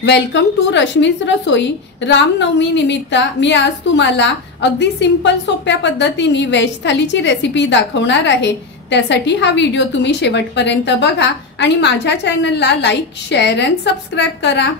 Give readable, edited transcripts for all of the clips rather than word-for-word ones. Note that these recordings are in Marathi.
वेलकम टू रश्मीज रसोई। रामनवमी निमित्त मी आज तुम्हाला अगदी सिंपल सोप्या पद्धतीने वेज थालीची रेसिपी दाखवणार आहे। त्यासाठी हा व्हिडिओ तुम्ही शेवटपर्यंत बघा आणि माझ्या चॅनलला लाईक, शेअर आणि सबस्क्राइब करा।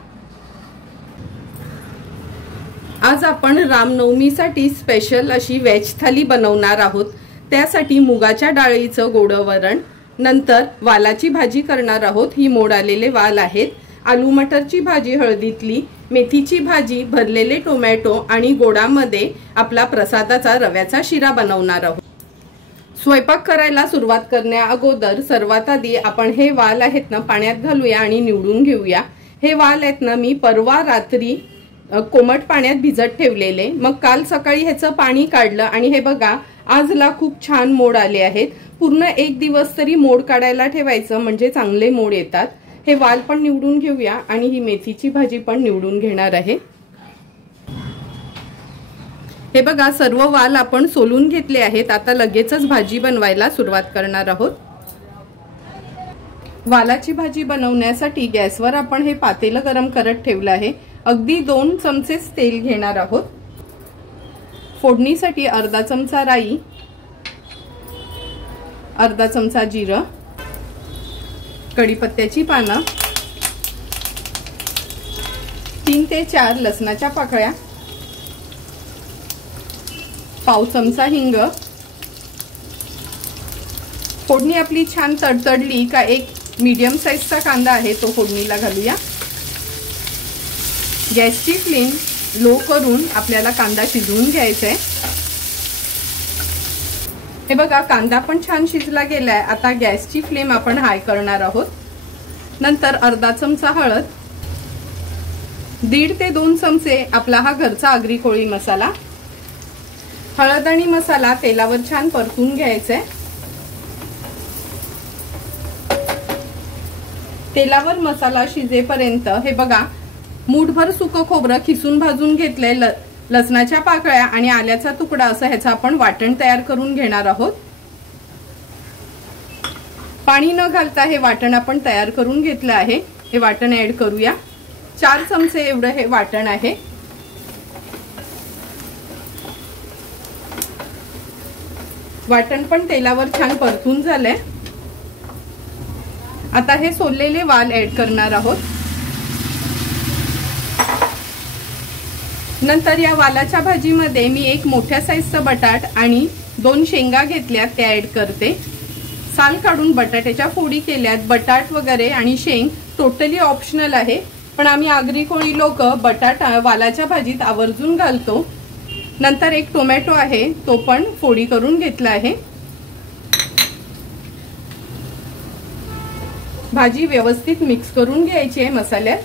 आज आपण रामनवमीसाठी स्पेशल अशी वेज थाली बनवणार आहोत। त्यासाठी मुगाच्या डाळीचं गोडं वरण, नंतर वालाची भाजी करणार आहोत। ही मोड आलेले वाल आहेत। आलू मटरची भाजी हळदीतली, मेथीची भाजी, भरलेले टोमॅटो आणि गोडामध्ये आपला प्रसादाचा रव्याचा शिरा बनवणार आहोत। स्वयंपाक करायला सुरुवात करण्या अगोदर सर्वात आधी आपण हे वाल आहेत ना पाण्यात घालूया आणि निवडून घेऊया। हे वाल आहेत ना मी परवा रात्री कोमट पाण्यात भिजत ठेवलेले, मग काल सकाळी ह्याचं पाणी काढलं आणि हे बघा आजला खूप छान मोड आले आहेत। पूर्ण एक दिवस तरी मोड काढायला ठेवायचं म्हणजे चांगले मोड येतात। हे वाल पण निवडून घेऊया आणि ही मेथीची भाजी पण निवडून घेणार आहे। हे बघा सर्व वाल आपण सोलून घेतले आहेत। आता लगेचच भाजी बनवायला सुरुवात करणार आहोत। वालाची भाजी बनवण्यासाठी गॅसवर आपण हे पातेलं गरम करत ठेवलं आहे। अगदी 2 चमचे तेल घेणार आहोत। फोडणीसाठी अर्धा चमचा राई, अर्धा चमचा जिरं, कढीपत्त्याची पानं, 3 ते 4 लसणाच्या पाकळ्या, पाव चमचा हिंग। फोडणी आपली छान तडतडली का एक मीडियम साइजचा कांदा आहे तो फोडणीला घालूया। गॅसची फ्लेम लो करून आपल्याला कांदा शिजवून घ्यायचा आहे। हे बघा कांदा पण छान शिजला गेलाय। आता गॅसची फ्लेम आपण हाय करणार आहोत। नंतर अर्धा चमचा हळद, 1.5 ते 2 चमचे आपला हा घरचा आगरी कोळी मसाला। हळद आणि मसाला तेलावर छान परतून घ्यायचा आहे। तेलावर मसाला शिजेपर्यंत हे बघा मूठभर सुकं खोबरं खिसून भाजून घेतलंय, लसणाच्या पाकळ्या आणि आल्याचा तुकडा असं ह्याचं आपण वाटण तयार करून घेणार आहोत। पाणी न घालता हे वाटण आपण तयार करून घेतलं आहे। हे वाटण ऍड करूया। 4 चमचे एवढं हे वाटण आहे। वाटण पण तेलावर छान परतून झालंय। आता हे सोललेले वाल ऍड करणार आहोत। नंतर या वालाच्या भाजीमध्ये मी एक मोठ्या साईजचा बटाट आणि 2 शेंगा घेतल्यात त्या ऍड करते। साल काढून बटाट्याच्या फोडी केल्यात। बटाट वगैरे आणि शेंग टोटली ऑप्शनल आहे, पण आम्ही आगरी कोळी लोक बटाटा वालाच्या भाजीत आवर्जून घालतो। नंतर एक टोमॅटो आहे तो पण फोडी करून घेतला आहे। भाजी व्यवस्थित मिक्स करून घ्यायची आहे मसाल्यात।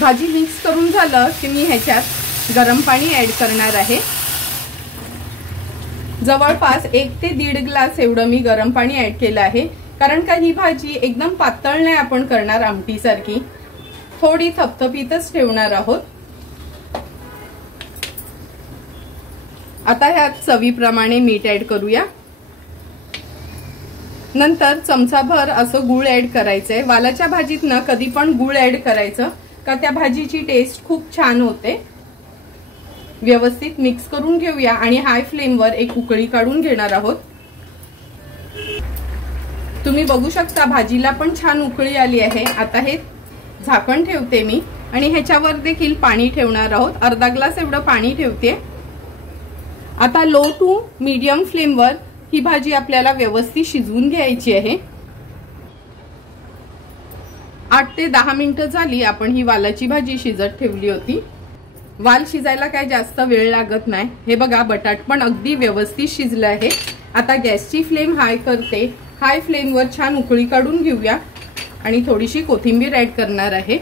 भाजी मिक्स करून झालं की मी ह्याच्यात गरम पाणी ऍड करणार आहे। जवळपास 1 ते 1.5 ग्लास एवढं मी गरम पाणी ऍड केलं आहे, कारण का ही भाजी एकदम पातळ नाही आपण करणार आमटी सारखी, थोडी थपथपीतच ठेवणार आहोत। आता ह्यात चवीप्रमाणे मीठ ऍड करूया। नंतर चमचाभर असं गूळ ऍड करायचंय। वालाच्या भाजीत ना कधी पण गूळ ऍड करायचं का त्या भाजीची टेस्ट खूप छान होते। व्यवस्थित मिक्स करून घेऊया आणि हाय फ्लेमवर एक उकळी काढून घेणार आहोत। तुम्ही बघू शकता भाजीला पण छान उकळी आली आहे। आता हे झाकण ठेवते मी आणि ह्याच्यावर देखील पाणी ठेवणार आहोत। अर्धा ग्लास एवढं पाणी ठेवते। आता लो टू मीडियम फ्लेमवर ही भाजी आपल्याला व्यवस्थित शिजवून घ्यायची आहे। 8 ते 10 मिनिटं झाली आपण ही वालाची भाजी शिजत ठेवली होती। वाल शिजायला काय जास्त वेळ लागत नाही। हे बघा बटाट पण अगदी व्यवस्थित शिजलं आहे। आता गॅसची फ्लेम हाय करते। हाय फ्लेमवर छान उकळी काढून घेऊया आणि थोडीशी कोथिंबीर ऍड करणार आहे।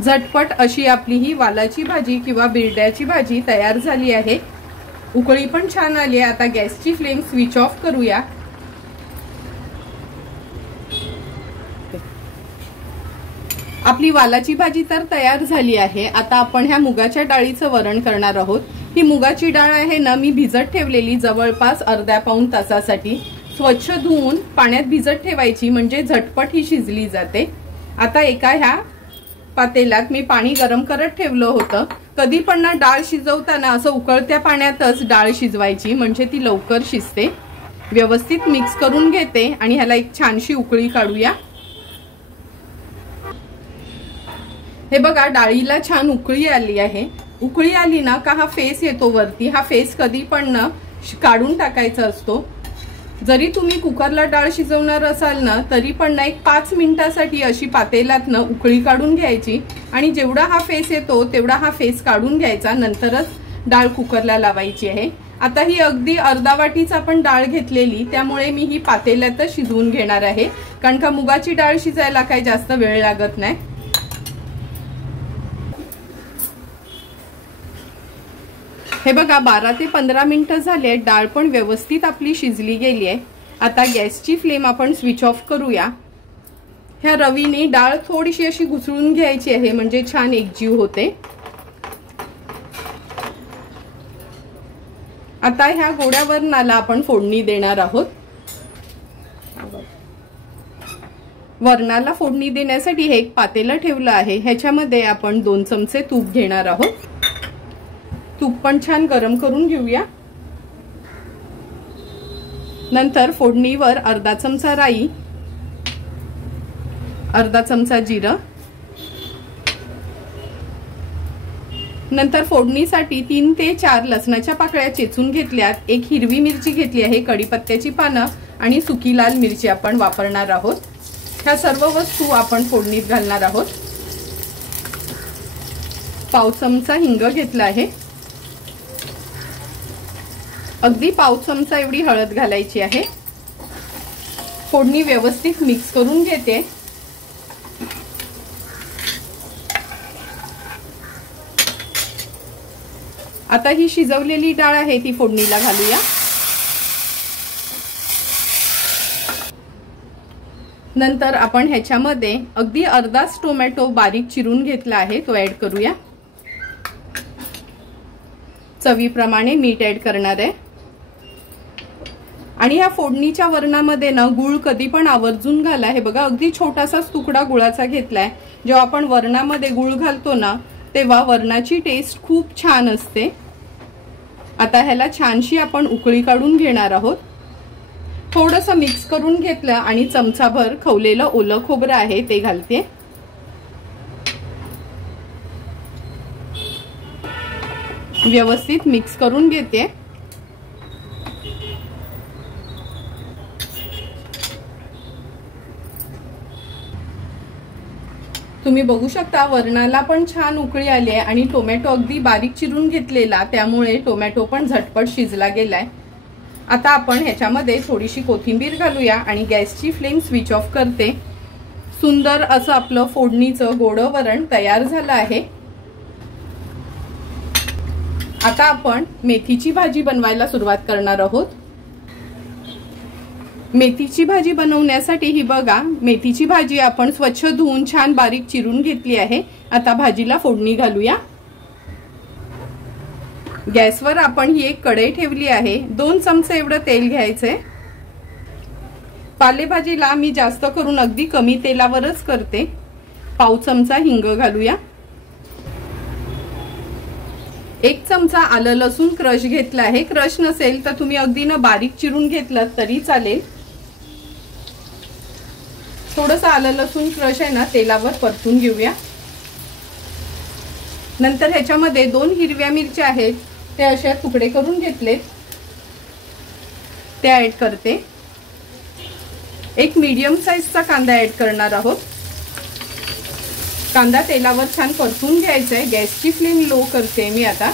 झटपट अशी आपली ही वालाची भाजी किंवा बिरड्याची भाजी तयार झाली आहे। उकळी पण छान आली आहे। आता गॅसची फ्लेम स्विच ऑफ करूया। आपली वालाची भाजी तर तयार झाली आहे। आता आपण ह्या मुगाच्या डाळीचं वरण करणार आहोत। ही मुगाची डाळ आहे ना, मी भिजत ठेवलेली जवळपास अर्ध्या पाऊण तासासाठी। स्वच्छ धुवून पाण्यात भिजत ठेवायची, म्हणजे झटपट ही शिजली जाते। आता एका ह्या पातेल्यात मी पाणी गरम करत ठेवलं होतं। कधी पण ना डाळ शिजवताना असं उकळत्या पाण्यातच डाळ शिजवायची, म्हणजे ती लवकर शिजते। व्यवस्थित मिक्स करून घेते आणि ह्याला एक छानशी उकळी काढूया। हे बघा, डाळीला छान उकळी आली आहे। उकळी आली ना का हा फेस येतो वरती, हा फेस कधी पण ना काढून टाकायचा असतो। जरी तुम्ही कुकरला डाळ शिजवणार असाल ना, तरी पण ना एक 5 मिनिटासाठी अशी पातेल्यात ना उकळी काढून घ्यायची आणि जेवढा हा फेस येतो तेवढा हा फेस काढून घ्यायचा, नंतरच डाळ कुकरला लावायची आहे। आता ही अगदी अर्धा वाटीच आपण डाळ घेतलेली, त्यामुळे मी ही पातेल्यातच शिजवून घेणार आहे, कारण का मुगाची डाळ शिजायला काही जास्त वेळ लागत नाही। हे बघा, 12 ते 15 मिनिटं झाले, डाळ पण व्यवस्थित आपली शिजली गेली आहे। आता गॅसची फ्लेम आपण स्विच ऑफ करूया। ह्या रवीने डाळ थोडीशी अशी घुसळून घ्यायची आहे, म्हणजे छान एकजीव होते। आता ह्या गोड्या वरणाला आपण फोडणी देणार आहोत। वरणाला फोडणी देण्यासाठी हे एक पातेलं ठेवलं आहे, ह्याच्यामध्ये आपण 2 चमचे तूप घेणार आहोत। तूप पण छान गरम करून घेऊया। नंतर फोडणीवर अर्धा चमचा राई, अर्धा चमचा जिरं, नंतर फोडणीसाठी 3 ते 4 लसणाच्या पाकळ्या चेचून घेतल्यात, एक हिरवी मिरची घेतली आहे, कढीपत्त्याची पानं आणि सुकी लाल मिरची आपण वापरणार आहोत। ह्या सर्व वस्तू आपण फोडणीत घालणार आहोत। पाव चमचा हिंग घेतला आहे, अगदी पाव चमचा एवढी हळद घालायची आहे। फोडणी व्यवस्थित मिक्स करून घेते। आता ही शिजवलेली डाळ आहे ती फोडणीला घालूया। नंतर आपण ह्याच्यामध्ये अगदी अर्धाच टोमॅटो बारीक चिरून घेतला आहे, तो ऍड करूया। चवीप्रमाणे मीठ ऍड करणार आहे आणि ह्या फोडणीच्या वरणामध्ये ना गूळ कधी पण आवर्जून घाला। हे बघा, अगदी छोटासाच तुकडा गुळाचा घेतलाय। जेव्हा आपण वरणामध्ये गूळ घालतो ना, तेव्हा वरणाची टेस्ट खूप छान असते। आता ह्याला छानशी आपण उकळी काढून घेणार आहोत। थोडंसं मिक्स करून घेतलं आणि चमचाभर खवलेलं ओलं खोबरं आहे ते घालते। व्यवस्थित मिक्स करून घेते। तुम्ही बघू शकता वरणाला पण छान उकळी आली आहे आणि टोमॅटो अगदी बारीक चिरून घेतलेला, त्यामुळे टोमॅटो पण झटपट शिजला गेलाय। आता आपण ह्याच्यामध्ये थोडीशी कोथिंबीर घालूया आणि गॅसची फ्लेम स्विच ऑफ करते। सुंदर असं आपलं फोडणीचं गोडं वरण तयार झालं आहे। आता आपण मेथीची भाजी बनवायला सुरुवात करणार आहोत। मेथीची भाजी बनवण्यासाठी ही बघा, मेथीची भाजी आपण स्वच्छ धुवून छान बारीक चिरून घेतली आहे। आता भाजीला फोडणी घालूया। गॅसवर आपण ही एक कढई ठेवली आहे, 2 चमचे एवढं तेल घ्यायचंय। पालेभाजीला मी जास्त करून अगदी कमी तेलावरच करते। पाव चमचा हिंग घालूया। 1 चमचा आलं लसूण क्रश घेतला आहे, क्रश नसेल तर तुम्ही अगदी ना बारीक चिरून घेतलं तरी चालेल। थोडंसं आलं लसूण क्रश आहे ना तेलावर परतून घेऊया। नंतर ह्याच्यामध्ये 2 हिरव्या मिरच्या आहेत, ते अशा तुकडे करून घेतलेत, ते ऍड करते। एक मीडियम साईजचा कांदा ऍड करणार आहोत। कांदा तेलावर छान परतून घ्यायचा आहे। गॅसची फ्लेम लो करते मी आता।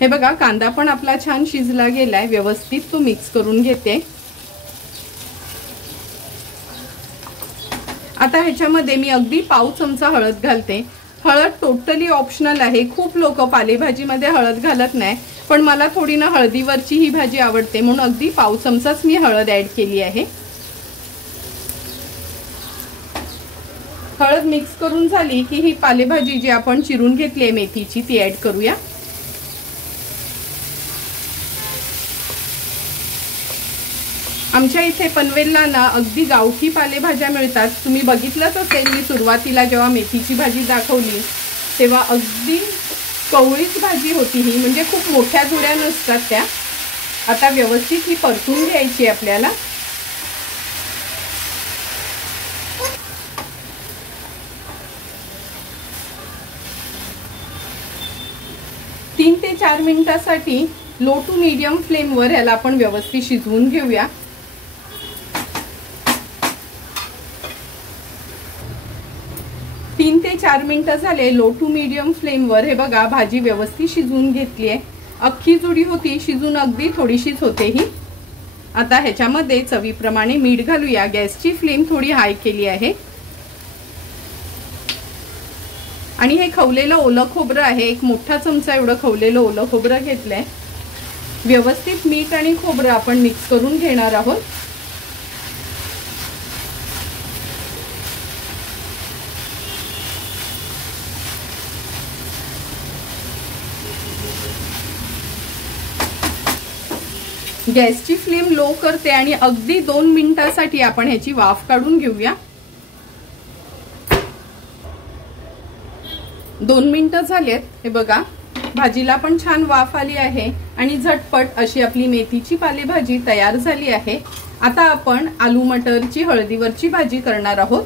हे बघा, कांदा पण आपला छान शिजला गेलाय, व्यवस्थित तो मिक्स करून घेते। आता ह्याच्यामध्ये मी अगदी पाव चमचा हळद घालते। हळद टोटली ऑप्शनल आहे, खूप लोक पालेभाजीमध्ये हळद घालत नाही, पण मला थोडी ना हळदीवरची ही भाजी आवडते म्हणून अगदी पाव चमचाच मी हळद ऍड केली आहे। हळद मिक्स करून झाली की ही पालेभाजी जी आपण चिरून घेतली आहे मेथीची ती ऍड करूया। आमच्या इथे पनवेलला ना अगदी गावठी पालेभाज्या मिळतात। तुम्ही बघितलंच असेल मी सुरुवातीला जेव्हा मेथीची भाजी दाखवली तेव्हा अगदी कवळीच भाजी होती ही, म्हणजे खूप मोठ्या जुड्या नसतात त्या। आता व्यवस्थित ही परतून घ्यायची आपल्याला। तीन ते 4 मिनिटांसाठी लो टू मीडियम फ्लेमवर ह्याला आपण व्यवस्थित शिजवून घेऊया। 3 ते 4 मिनिटं झाले लो टू मीडियम फ्लेमवर। हे बघा भाजी व्यवस्थित शिजवून घेतली आहे। अख्खी जुडी होती, शिजून अगदी थोडीशीच होते ही। आता ह्याच्यामध्ये चवीप्रमाणे मीठ घालूया। गॅसची फ्लेम थोडी हाय केली आहे आणि हे खवलेलं ओलं खोबरं आहे, एक मोठा चमचा एवढं खवलेलं ओलं खोबरं घेतलंय। व्यवस्थित मीठ आणि खोबरं आपण मिक्स करून घेणार आहोत। गॅसची फ्लेम लो करते आणि अगदी 2 मिनिटांसाठी आपण ह्याची वाफ काढून घेऊया। 2 मिनिटं झालेत। हे बघा भाजीला पण छान वाफ आली आहे आणि झटपट अशी आपली मेथीची पालेभाजी तयार झाली आहे। आता आपण आलू मटरची हळदीवरची भाजी करणार आहोत।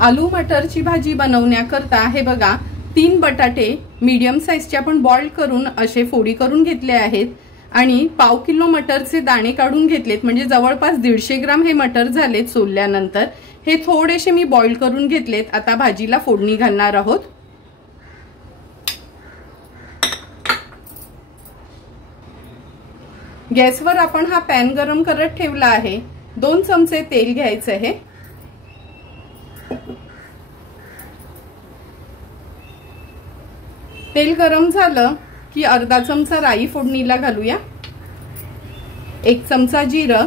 आलू मटरची भाजी बनवण्याकरता हे बघा 3 बटाटे मीडियम साइजचे आपण बॉइल करून असे फोडी करून घेतले आहेत आणि पाव किलो मटरचे दाणे काढून घेतलेत, म्हणजे जवळपास 150 ग्राम हे मटर झालेत सोलल्यानंतर। हे थोडेसे मी बॉइल करून घेतलेत। आता भाजीला फोडणी घालणार आहोत। गॅसवर आपण हा पॅन गरम करत ठेवला आहे। 2 चमचे तेल घ्यायचं आहे। तेल गरम झालं की अर्धा चमचा राई फोडणीला घालूया। 1 चमचा जिरं।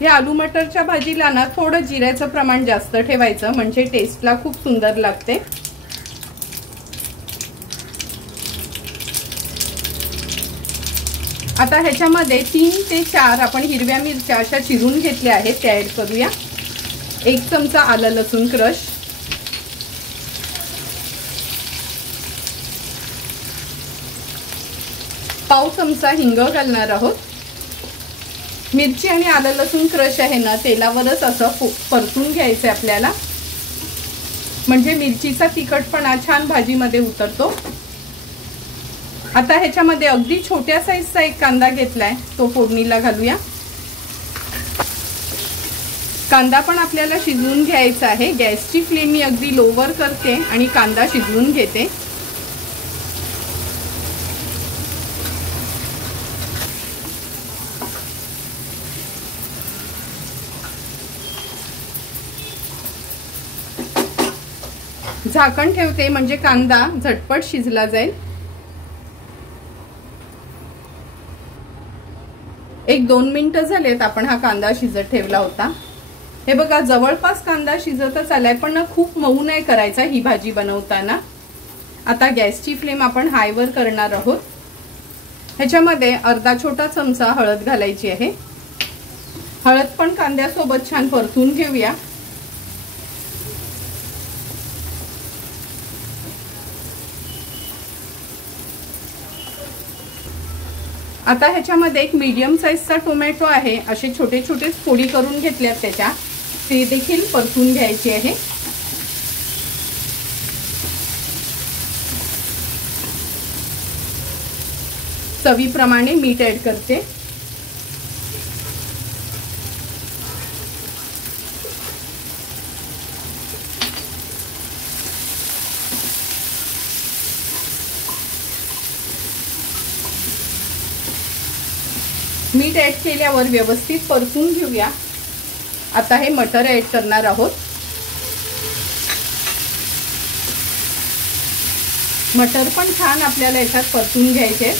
हे आलू मटरच्या भाजीला ना थोडं जिऱ्याचं प्रमाण जास्त ठेवायचं, म्हणजे टेस्टला खूप सुंदर लागते। आता ह्याच्यामध्ये 3 ते 4 आपण हिरव्या मिरच्या अशा चिरून घेतल्या आहेत त्या ऍड करूया। 1 चमचा आलं लसूण क्रश, पाव चमचा हिंग घालणार आहोत। मिरची आणि आलं लसूण क्रश आहे ना तेलावरच असं परतून घ्यायचं आपल्याला, म्हणजे मिरचीचा तिखटपणा छान भाजीमध्ये उतरतो। आता ह्याच्यामध्ये अगदी छोट्या साईजचा एक कांदा घेतलाय तो फोडणीला घालूया। कांदा पण आपल्याला शिजवून घ्यायचा आहे। गॅसची फ्लेम मी अगदी लोवर करते आणि कांदा शिजवून घेते। झाकण ठेवते म्हणजे कांदा झटपट शिजला जाईल। 1-2 मिनिटं झालेत आपण हा कांदा शिजत ठेवला होता। हे बघा जवळपास कांदा शिजतच आलाय, पण खूप मऊ नाही करायचा ही भाजी बनवताना। आता गॅसची फ्लेम आपण हायवर करणार आहोत। ह्याच्यामध्ये अर्धा छोटा चमचा हळद घालायची आहे। हळद पण कांद्यासोबत छान परतून घेऊया। आता ह्याच्यामध्ये एक मीडियम साइजचा टोमॅटो आहे, असे छोटे छोटे फोडी करून घेतल्यात त्याच्या, ते देखील परतून घ्यायचे आहे। चवीप्रमाणे मीठ ऍड करते। मीठ ऍड केल्यावर व्यवस्थित परतून घेऊया। आता हे मटर ऍड करणार आहोत। मटर पण छान आपल्याला याच्यात परतून घ्यायचे।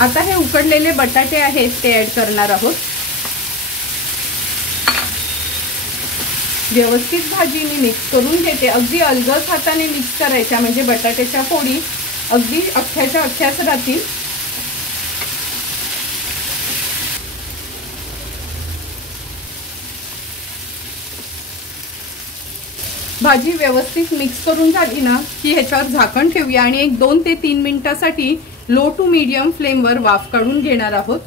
आता हे उकडलेले बटाटे आहेत ते ऍड करणार आहोत। व्यवस्थित भाजी मी मिक्स करून घेते। अगदी अलगद हाताने मिक्स करायच्या म्हणजे बटाट्याच्या फोडी अगदी अख्ख्याच्या अख्ख्याच राहतील। भाजी व्यवस्थित मिक्स करून झाली ना की ह्याच्यावर झाकण ठेवूया आणि एक 2 ते 3 मिनिटांसाठी लो टू मीडियम फ्लेमवर वाफ काढून घेणार आहोत।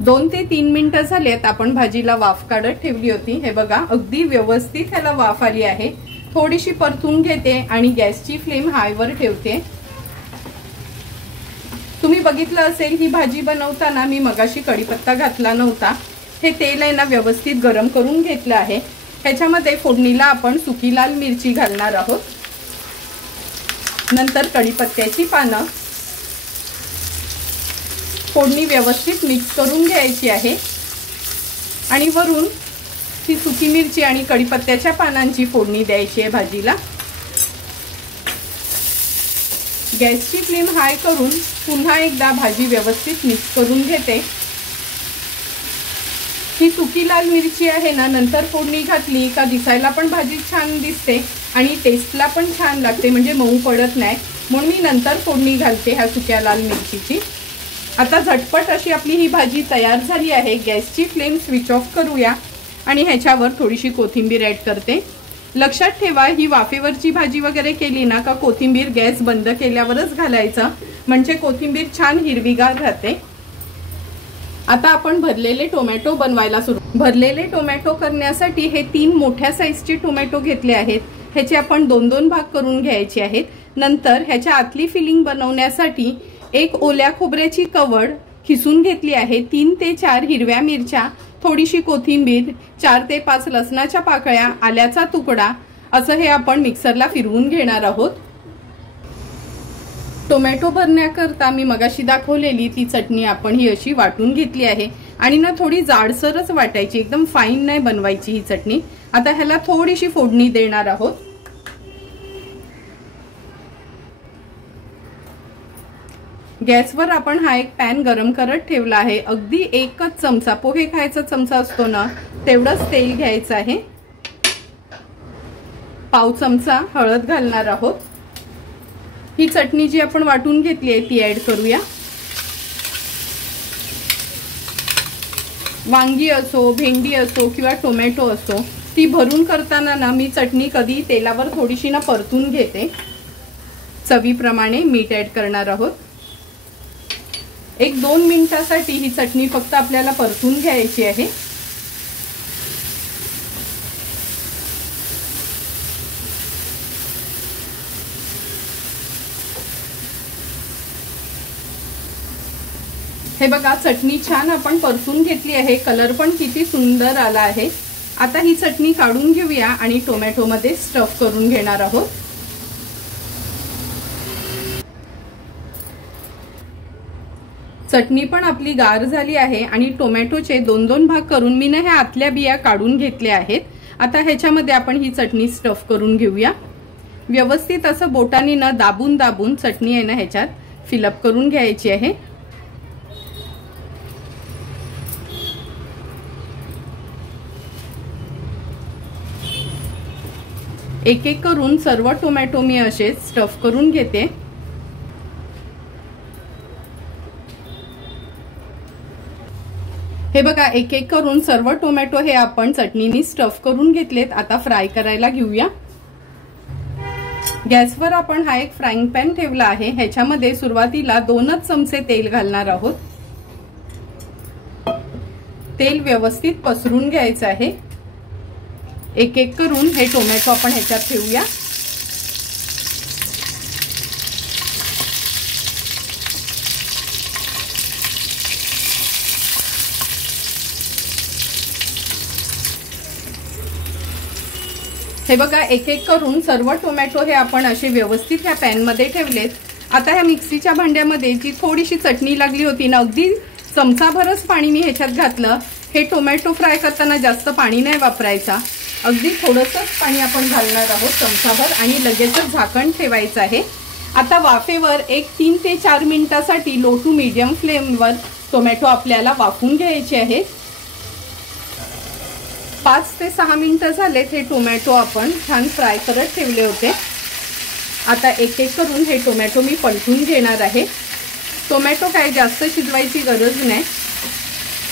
2 ते 3 मिनिटं झालेत आपण भाजीला वाफ काढत ठेवली होती। हे बघा अगदी व्यवस्थित ह्याला वाफ आली आहे। थोडीशी परतून घेते आणि गॅसची फ्लेम हायवर ठेवते। तुम्ही बघितलं असेल ही भाजी बनवताना मी मगाशी कढीपत्ता घातला नव्हता। हे तेल आहे ना व्यवस्थित गरम करून घेतलं आहे। ह्याच्यामध्ये फोडणीला आपण सुकी लाल मिरची घालणार आहोत, नंतर कढीपत्त्याची पानं। फोडणी व्यवस्थित मिक्स करून घ्यायची आहे आणि वरून ही सुकी मिरची आणि कढीपत्त्याच्या पानांची फोडणी द्यायची आहे भाजीला। गॅसची फ्लेम हाय करून पुन्हा एकदा भाजी व्यवस्थित मिक्स करून घेते। ही सुकी लाल मिरची आहे ना नंतर फोडणी घातली का दिसायला पण भाजी छान दिसते आणि टेस्टला पण छान लागते, म्हणजे मऊ पडत नाही, म्हणून मी नंतर फोडणी घालते ह्या सुक्या लाल मिरचीची। आता झटपट अशी आपली ही भाजी तयार झाली आहे। गॅसची फ्लेम स्विच ऑफ करूया आणि ह्याच्यावर थोडीशी कोथिंबीर ऍड करते। लक्षात ठेवा ही वाफेवरची भाजी वगैरे केली ना का कोथिंबीर गॅस बंद केल्यावरच घालायचं, म्हणजे कोथिंबीर छान हिरवीगार राहते। आता आपण भरलेले टोमॅटो बनवायला भरलेले टोमॅटो करण्यासाठी हे 3 मोठ्या साईजचे टोमॅटो घेतले आहेत। ह्याचे आपण 2-2 भाग करून घ्यायचे आहेत। नंतर ह्याच्या आतली फिलिंग बनवण्यासाठी एक ओल्या खोबऱ्याची कवड खिसून घेतली आहे, 3 ते 4 हिरव्या मिरच्या, थोडीशी कोथिंबीर, 4 ते 5 लसणाच्या पाकळ्या, आल्याचा तुकडा, असं हे आपण मिक्सरला फिरवून घेणार आहोत। टोमॅटो भरण्याकरता मी मगाशी दाखवलेली ती चटणी आपण ही अशी वाटून घेतली आहे आणि ना थोडी जाडसरच वाटायची, एकदम फाईन नाही बनवायची ही चटणी। आता ह्याला थोडीशी फोडणी देणार आहोत। गॅसवर आपण हा एक पॅन गरम करत ठेवला आहे। अगदी 1च चमचा, पोहे खायचा चमचा असतो ना तेवढंच तेल घ्यायचं आहे। पाव चमचा हळद घालणार आहोत। ही चटणी जी आपण वाटून घेतली आहे ती ऍड करूया। वांगी असो, भेंडी असो किंवा टोमॅटो असो, ती भरून करताना ना मी चटणी कधी तेलावर थोडीशी ना परतून घेते। चवीप्रमाणे मीठ ऍड करणार आहोत। 1-2 मिनिटांसाठी ही चटणी फक्त आपल्याला परतून घ्यायची आहे। हे बघा चटणी छान आपण परतून घेतली आहे, कलर पण किती सुंदर आला आहे। आता ही चटणी काढून घेऊया आणि टोमॅटो मध्ये स्टफ करून घेणार आहोत। चटणी पण आपली गार झाली आहे आणि टोमॅटोचे 2-2 भाग करून मी ना ह्या आतल्या बिया काढून घेतल्या आहेत। आता ह्याच्यामध्ये आपण ही चटणी स्टफ करून घेऊया। व्यवस्थित असं बोटाने ना दाबून दाबून चटणी आहे ना ह्याच्यात फिलअप करून घ्यायची आहे। एक एक करून सर्व टोमॅटो मी असे स्टफ करून घेते। हे बघा एक एक करून सर्व टोमॅटो हे आपण चटणीने स्टफ करून घेतलेत। आता फ्राय करायला घेऊया। गॅसवर आपण हा एक फ्राईंग पॅन ठेवला आहे। ह्याच्यामध्ये सुरुवातीला 2च चमचे तेल घालणार आहोत। तेल व्यवस्थित पसरून घ्यायचं आहे। एक एक करून हे टोमॅटो आपण ह्याच्यात ठेवूया। हे बघा एक एक करून सर्व टोमॅटो हे आपण असे व्यवस्थित ह्या पॅन मध्ये ठेवलेत। आता ह्या मिक्सीच्या भांड्यामध्ये जी थोडीशी चटणी लागली होती ना, अगदी चमचाभरच पाणी मी ह्याच्यात घातलं। हे टोमॅटो फ्राय करताना जास्त पाणी नाही वापरायचा, अगदी थोडंसंच पाणी आपण घालणार आहोत, चमचाभर, आणि लगेचच झाकण ठेवायचं आहे। आता वाफेवर एक 3 ते 4 मिनिटासाठी लो टू मीडियम फ्लेमवर टोमॅटो आपल्याला वाफून घ्यायचे आहेत। 5 ते 6 मिनिटं झालेत हे टोमॅटो आपण छान फ्राय करत ठेवले होते। आता एक एक करून हे टोमॅटो मी पलटून घेणार आहे। टोमॅटो काय जास्त शिजवायची गरज नाही।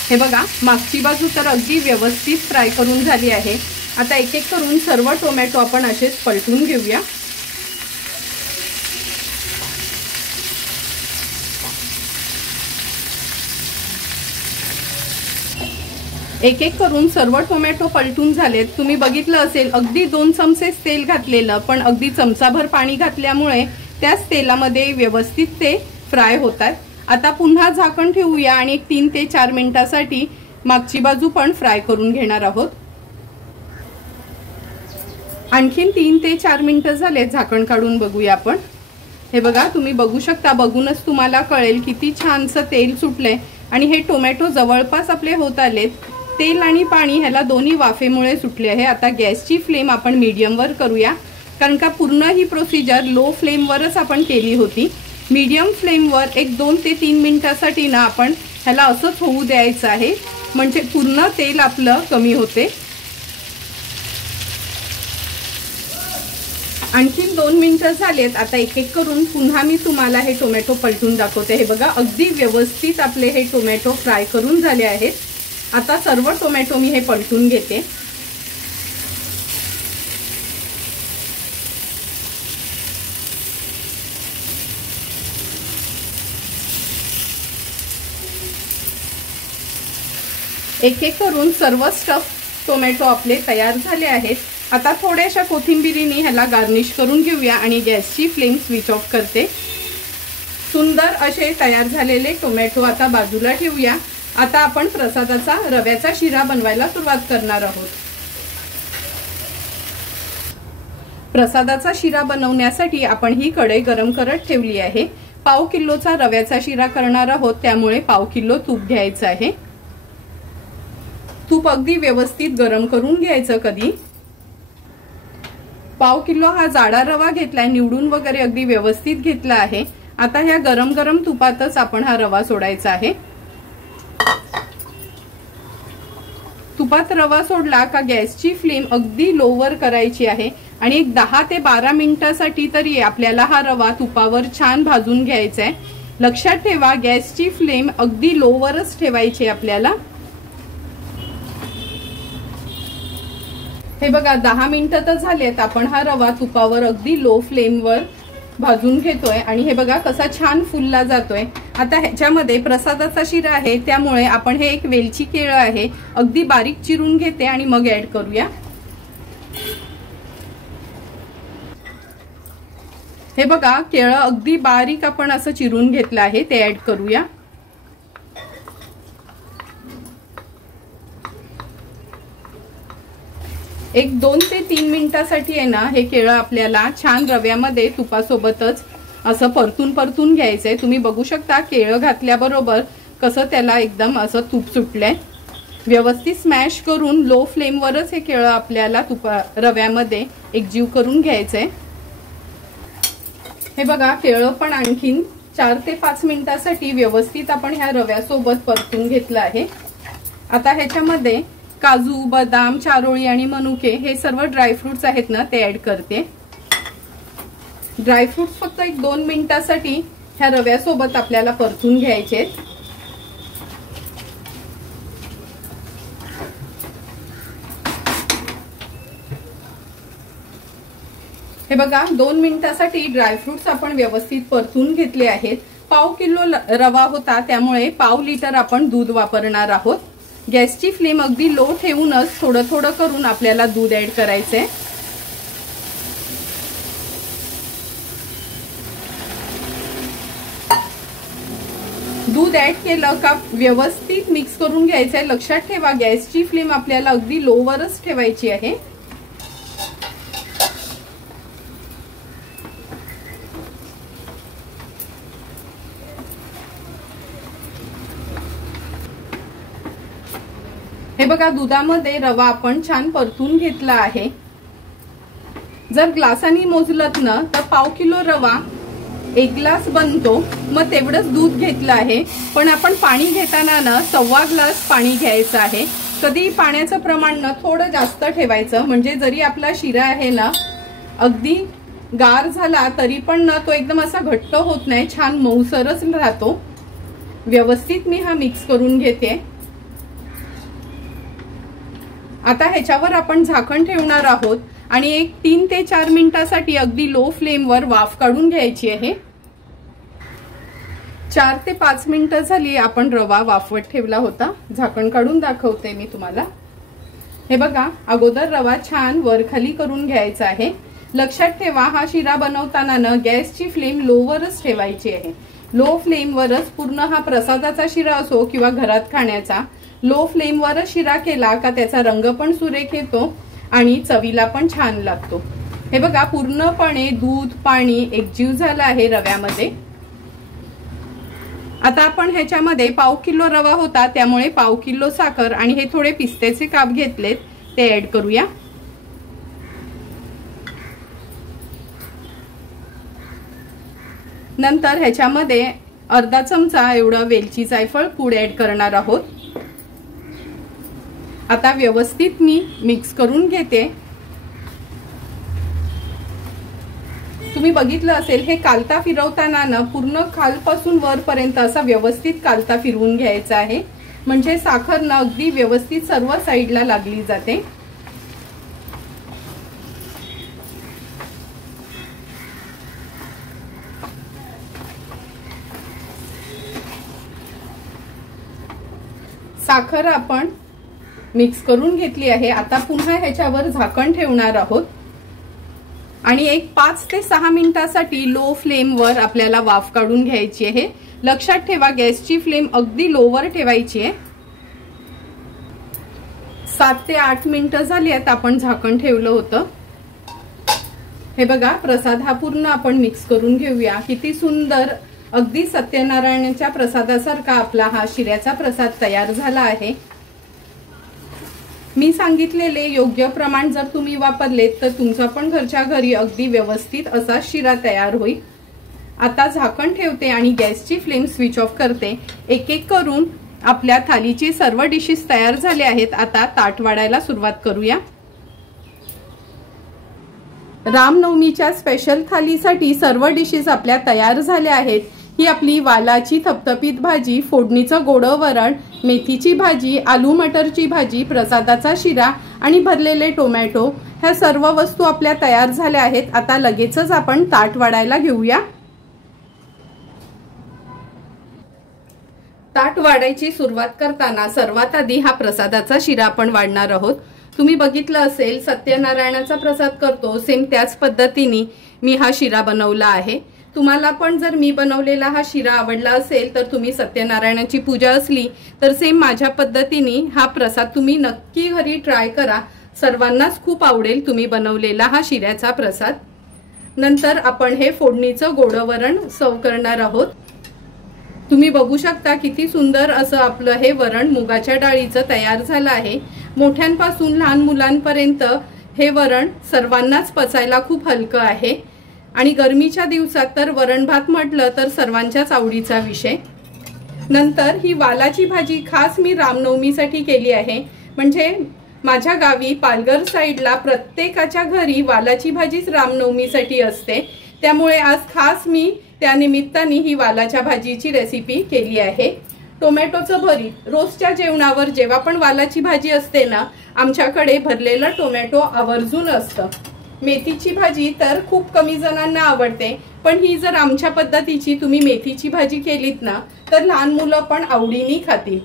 हे बघा, मागची बाजू तर अगदी व्यवस्थित फ्राय करून झाली आहे। आता एक एक करून सर्व टोमॅटो आपण असेच पलटून घेऊया। एक एक करून सर्व टोमॅटो पलटून झालेत। तुम्ही बघितलं असेल अगदी 2 चमचेच तेल घातलेलं, पण अगदी चमचाभर पाणी घातल्यामुळे त्याच तेलामध्ये व्यवस्थित ते फ्राय होतात। आता पुन्हा झाकण ठेवूया आणि 3 ते 4 मिनिटासाठी मागची बाजू पण फ्राय करून घेणार आहोत। आणखीन 3 ते 4 मिनिटं झाले, झाकण काढून बघूया आपण। हे बघा, तुम्ही बघू शकता, बघूनच तुम्हाला कळेल किती छानसं तेल सुटलंय आणि हे टोमॅटो जवळपास आपले होत आलेत। तेल आणि पाणी ह्याला दोन्ही वाफेमुळे सुटले आहे। आता गॅसची फ्लेम आपण मीडियमवर करूया, कारण का पूर्ण ही प्रोसिजर लो फ्लेमवरच आपण केली होती। मीडियम फ्लेमवर एक 2 ते 3 मिनिटासाठी ना आपण ह्याला असंच होऊ द्यायचं आहे, म्हणजे पूर्ण तेल आपलं कमी होते। आणखीन 2 मिनिटं झालेत। आता एक एक करून पुन्हा मी तुम्हाला हे टोमॅटो पलटून दाखवते। हे बघा, अगदी व्यवस्थित आपले हे टोमॅटो फ्राय करून झाले आहेत। आता सर्व टोमॅटो मी हे पलटून घेते। एक एक करून सर्व स्टफ टोमॅटो आपले तयार झाले आहेत। आता थोड्याशा कोथिंबिरीने ह्याला गार्निश करून घेऊया आणि गॅसची फ्लेम स्विच ऑफ करते। सुंदर असे तयार झालेले टोमॅटो आता बाजूला ठेवूया। आता आपण प्रसादाचा रव्याचा शिरा बनवायला सुरुवात करणार आहोत। प्रसादाचा शिरा बनवण्यासाठी आपण ही कढई गरम करत ठेवली आहे। पाव किलोचा रव्याचा शिरा करणार आहोत, त्यामुळे पाव किलो तूप घ्यायचं आहे। तूप अगदी व्यवस्थित गरम करून घ्यायचं। कधी पाव किलो हा जाडा रवा घेतलाय, निवडून वगैरे अगदी व्यवस्थित घेतला आहे। आता ह्या गरम गरम तुपातच आपण हा रवा सोडायचा आहे। तुपात रवा सोडला का गॅसची फ्लेम अगदी लोवर करायची आहे आणि एक 10 ते 12 मिनिटासाठी तरी आपल्याला हा रवा तुपावर छान भाजून घ्यायचा आहे। लक्षात ठेवा, गॅसची फ्लेम अगदी लोवरच ठेवायची आपल्याला। हे बघा, 10 मिनिटं तर झालेत, आपण हा रवा तुपावर अगदी लो फ्लेमवर भाजून घेतोय आणि हे बघा कसा छान फुलला जातोय। आता ह्याच्यामध्ये प्रसादाचा शिरा आहे, त्यामुळे आपण हे एक वेलची केळं आहे अगदी बारीक चिरून घेते आणि मग ऍड करूया। हे बघा, केळं अगदी बारीक आपण असं चिरून घेतलं आहे, ते ऍड करूया। एक 2 ते 3 मिनिटासाठी आहे ना हे केळं आपल्याला छान रव्यामध्ये तुपासोबतच असं परतून घ्यायचंय। तुम्ही बघू शकता केळं घातल्याबरोबर कसं त्याला एकदम असं तूप सुटलंय। व्यवस्थित स्मॅश करून लो फ्लेमवरच हे केळं आपल्याला रव्यामध्ये एकजीव करून घ्यायचंय। हे बघा, केळं पण आणखीन 4 ते 5 मिनिटासाठी व्यवस्थित आपण ह्या रव्यासोबत परतून घेतलं आहे। आता ह्याच्यामध्ये काजू, बदाम, चारोळी आणि मनुके हे सर्व ड्रायफ्रुट्स आहेत ना ते ऍड करते। ड्रायफ्रुट्स फक्त एक 2 मिनिटासाठी ह्या रव्यासोबत आपल्याला परतून घ्यायचे। हे बघा, 2 मिनिटासाठी ड्रायफ्रुट्स आपण व्यवस्थित परतून घेतले आहेत। पाव किलो रवा होता, त्यामुळे पाव लिटर आपण दूध वापरणार आहोत। गॅसची फ्लेम अगदी लो ठेवूनच थोडं थोडं करून आपल्याला दूध ऍड करायचंय। दूध ऍड केलं का व्यवस्थित मिक्स करून घ्यायचंय। लक्षात ठेवा, गॅसची फ्लेम आपल्याला अगदी लोवरच ठेवायची आहे। हे बघा, दुधामध्ये रवा आपण छान परतून घेतला आहे। जर ग्लासानी मोजलत ना तर पाव किलो रवा 1 ग्लास बनतो, मग तेवढंच दूध घेतलं आहे। पण आपण पाणी घेताना ना 1.25 ग्लास पाणी घ्यायचं आहे। कधी पाण्याचं प्रमाण ना थोडं जास्त ठेवायचं, म्हणजे जरी आपला शिरा आहे ना अगदी गार झाला तरी पण ना तो एकदम असा घट्ट होत नाही, छान मऊसरच राहतो। व्यवस्थित मी हा मिक्स करून घेते। आता ह्याच्यावर आपण झाकण ठेवणार आहोत आणि एक 3 ते 4 मिनिटांसाठी अगदी लो फ्लेमवर वाफ काढून घ्यायची आहे। 4 ते 5 मिनिटं झाली आपण रवा वाफवत ठेवला होता। झाकण काढून दाखवते मी तुम्हाला। हे बघा, अगोदर रवा छान वरखाली करून घ्यायचा आहे। लक्षात ठेवा, हा शिरा बनवताना ना गॅसची फ्लेम लोवरच ठेवायची आहे। लो फ्लेमवरच पूर्ण हा प्रसादाचा शिरा असो किंवा घरात खाण्याचा, लो फ्लेमवरच शिरा केला का त्याचा रंग पण सुरेख येतो आणि चवीला पण छान लागतो। हे बघा, पूर्णपणे दूध पाणी एकजीव झालं आहे रव्यामध्ये। आता आपण ह्याच्यामध्ये पाव किलो रवा होता, त्यामुळे पाव किलो साखर आणि हे थोडे पिस्त्याचे काप घेतलेत ते ऍड करूया। नंतर ह्याच्यामध्ये अर्धा चमचा एवढं वेलची जायफळ पूड ऍड करणार आहोत। आता व्यवस्थित मी मिक्स करून घेते। तुम्ही बघितलं असेल, हे कालता फिरवताना ना पूर्ण खालपासून वरपर्यंत असा व्यवस्थित कालता फिरवून घ्यायचा आहे, म्हणजे साखर ना अगदी व्यवस्थित सर्व साईडला लागली जाते। साखर आपण मिक्स करून घेतली आहे। आता पुन्हा ह्याच्यावर झाकण ठेवणार आहोत आणि एक 5 ते 6 मिनिटांसाठी लो फ्लेमवर आपल्याला वाफ काढून घ्यायची आहे। लक्षात ठेवा, गॅसची फ्लेम अगदी लोवर ठेवायची आहे। 7 ते 8 मिनिटं झाली आहेत आपण झाकण ठेवलं होतं। हे बघा, प्रसाद हा पूर्ण आपण मिक्स करून घेऊया। किती सुंदर, अगदी सत्यनारायणाच्या प्रसादासारखा आपला हा शिऱ्याचा प्रसाद तयार झाला आहे। मी सांगितलेले योग्य प्रमाण जर तुम्ही वापरले तर तुमचा पण घरच्या घरी अगदी व्यवस्थित असा शिरा तयार होईल। आता झाकण ठेवते आणि गॅसची फ्लेम स्विच ऑफ करते। एक एक करून आपल्या थालीचे सर्व डिशेस तयार झाले आहेत। आता ताट वाढायला सुरुवात करूया। रामनवमीच्या स्पेशल थालीसाठी सर्व डिशेस आपल्या तयार झाल्या आहेत। ही आपली वालाची थपथपीत भाजी, फोडणीचं गोडं वरण, मेथीची भाजी, आलू मटरची भाजी, प्रसादाचा शिरा आणि भरलेले टोमॅटो, ह्या सर्व वस्तू आपल्या तयार झाल्या आहेत। आता लगेचच आपण ताट वाढायला घेऊया। ताट वाढायची सुरुवात करताना सर्वात आधी हा प्रसादाचा शिरा आपण वाढणार आहोत। तुम्ही बघितलं असेल, सत्यनारायणाचा प्रसाद करतो सेम त्याच पद्धतीने मी हा शिरा बनवला आहे। तुम्हाला पण जर मी बनवलेला हा शिरा आवडला असेल तर तुम्ही सत्यनारायणाची पूजा असली तर सेम माझ्या पद्धतीने हा प्रसाद तुम्ही नक्की घरी ट्राय करा। सर्वांनाच खूप आवडेल तुम्ही बनवलेला हा शिऱ्याचा प्रसाद। नंतर आपण हे फोडणीचं गोडं वरण सर्व करणार आहोत। तुम्ही बघू शकता किती सुंदर असं आपलं हे वरण मुगाच्या डाळीचं तयार झालं आहे। मोठ्यांपासून लहान मुलांपर्यंत हे वरण सर्वांनाच पचायला खूप हलकं आहे आणि गरमीच्या दिवसात तर वरण भात म्हटलं तर सर्वांच्याच आवडीचा विषय। नंतर ही वालाची भाजी खास मी रामनवमीसाठी केली आहे, म्हणजे माझ्या गावी पालघर साईडला प्रत्येकाच्या घरी वालाची भाजीच रामनवमीसाठी असते, त्यामुळे आज खास मी त्या निमित्ताने ही वालाच्या भाजीची रेसिपी केली आहे। टोमॅटोचं भरीत, रोजच्या जेवणावर जेव्हा पण वालाची भाजी असते ना, आमच्याकडे भरलेलं टोमॅटो आवर्जून असतं। मेथीची भाजी तर खूप कमी जणांना आवडते, पण ही जर आमच्या पद्धतीची तुम्ही मेथीची भाजी केलीत ना तर लहान मुलं पण आवडीने खातील।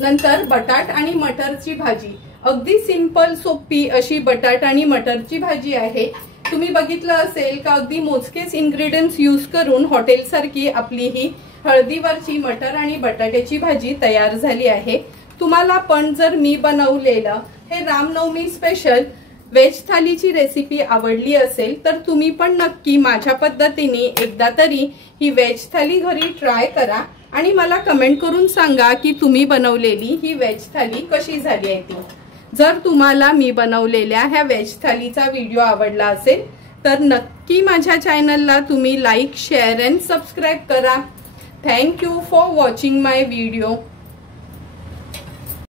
नंतर बटाट आणि मटरची भाजी, अगदी सिंपल सोपी अशी बटाट आणि मटरची भाजी आहे। तुम्ही बघितलं असेल का अगदी मोजकेच इन्ग्रेडियंट्स यूज करून हॉटेल सारखी आपली ही हळदीवरची मटर आणि बटाट्याची भाजी तयार झाली आहे। तुम्हाला पण जर मी बनवलेलं हे रामनवमी स्पेशल वेज थालीची रेसिपी आवडली असेल तर तुम्ही पण नक्की माझ्या पद्धतीने एकदा तरी ही वेज थाली घरी ट्राय करा आणि मला कमेंट करून सांगा की तुम्ही बनवलेली ही व्हेज थाली कशी झाली आहे ती। जर तुम्हाला मी बनवलेल्या ह्या व्हेज थालीचा व्हिडिओ आवडला असेल तर नक्की माझ्या चॅनलला तुम्ही लाईक, शेअर अँड सबस्क्राईब करा। Thank you for watching my video.